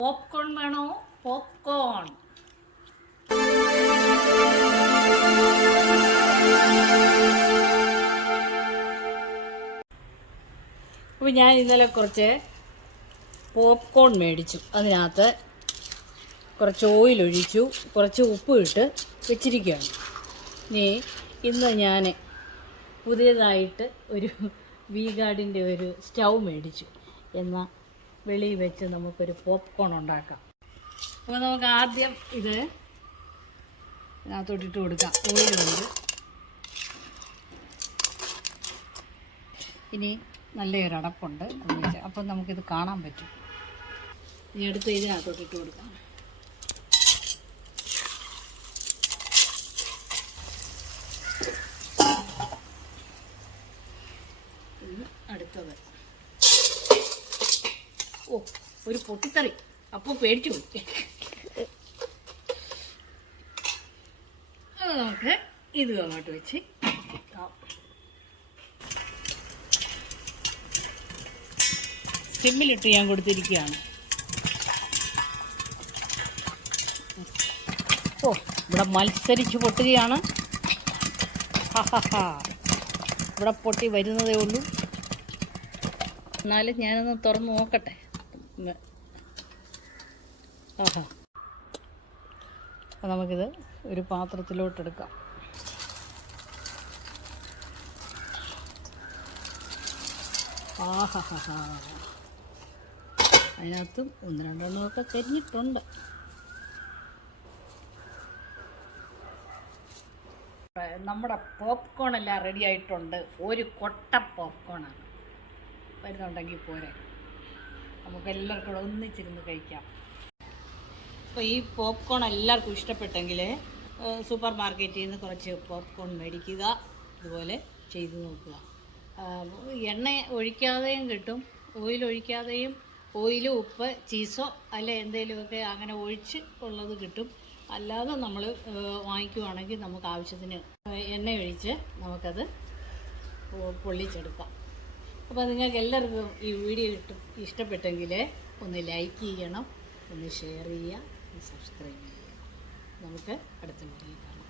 Popcorn വേണോ? Popcorn അപ്പോൾ ഞാൻ ഇന്നലെ കുറച്ച് പോപ്കോൺ മേടിച്ചു. അതിനകത്ത് കുറച്ച് ഓയിൽ ഒഴിച്ചു കുറച്ച് ഉപ്പ് ഇട്ട് വെച്ചിരിക്കുകയാണ്. ഇനി ഇന്ന് ഞാൻ പുതിയതായിട്ട് ഒരു വി ഗാർഡിന്റെ ഒരു സ്റ്റൗ മേടിച്ചു. എന്നാൽ വെളിയിൽ വെച്ച് നമുക്കൊരു പോപ്കോൺ ഉണ്ടാക്കാം. അപ്പോൾ നമുക്ക് ആദ്യം ഇത് ഇതിനകത്തോട്ടിട്ട് കൊടുക്കാം. ഓയിലുണ്ട് ഇനി നല്ലൊരു അടപ്പുണ്ട്. അപ്പം നമുക്കിത് കാണാൻ പറ്റും. ഇനി എടുത്ത് ഇതിനകത്തോട്ടിട്ട് കൊടുക്കാം. അടുത്തത്. ഓ ഒരു പൊട്ടിത്തെറി. അപ്പോൾ പേടിച്ചു നമുക്ക് ഇത് അങ്ങോട്ട് വെച്ച് സിമ്മിലിട്ട് ഞാൻ കൊടുത്തിരിക്കുകയാണ്. ഓ ഇവിടെ മത്സരിച്ച് പൊട്ടുകയാണ്. ഇവിടെ പൊട്ടി വരുന്നതേ ഉള്ളൂ. എന്നാലും ഞാനൊന്ന് തുറന്ന് നോക്കട്ടെ. ആഹാ. നമുക്കിത് ഒരു പാത്രത്തിലോട്ടെടുക്കാം. ആഹാ അതിനകത്തും ഒന്ന് രണ്ടെണ്ണമൊക്കെ കരിഞ്ഞിട്ടുണ്ട്. നമ്മുടെ പോപ്കോൺ എല്ലാം റെഡി ആയിട്ടുണ്ട്. ഒരു കൊട്ട പോപ്കോണാണ് വരുന്നുണ്ടെങ്കിൽ പോരെ. നമുക്ക് എല്ലാവർക്കും കൂടെ ഒന്നിച്ചിരുന്ന് കഴിക്കാം. അപ്പോൾ ഈ പോപ്കോൺ എല്ലാവർക്കും ഇഷ്ടപ്പെട്ടെങ്കിൽ സൂപ്പർ മാർക്കറ്റിൽ നിന്ന് കുറച്ച് പോപ്കോൺ മേടിക്കുക ഇതുപോലെ ചെയ്തു നോക്കുക. എണ്ണ ഒഴിക്കാതെയും കിട്ടും ഓയിൽ ഒഴിക്കാതെയും ഓയിൽ ഉപ്പ് ചീസോ അല്ലെ എന്തെങ്കിലുമൊക്കെ അങ്ങനെ ഒഴിച്ച് ഉള്ളത് കിട്ടും. അല്ലാതെ നമ്മൾ വാങ്ങിക്കുവാണെങ്കിൽ നമുക്ക് ആവശ്യത്തിന് എണ്ണ ഒഴിച്ച് നമുക്കത് പൊള്ളിച്ചെടുക്കാം. അപ്പോൾ നിങ്ങൾക്ക് എല്ലാവർക്കും ഈ വീഡിയോ ഇട്ട് ഇഷ്ടപ്പെട്ടെങ്കിൽ ഒന്ന് ലൈക്ക് ചെയ്യണം ഒന്ന് ഷെയർ ചെയ്യുക ഒന്ന് സബ്സ്ക്രൈബ് ചെയ്യുക. നമുക്ക് അടുത്ത വീഡിയോ കാണാം.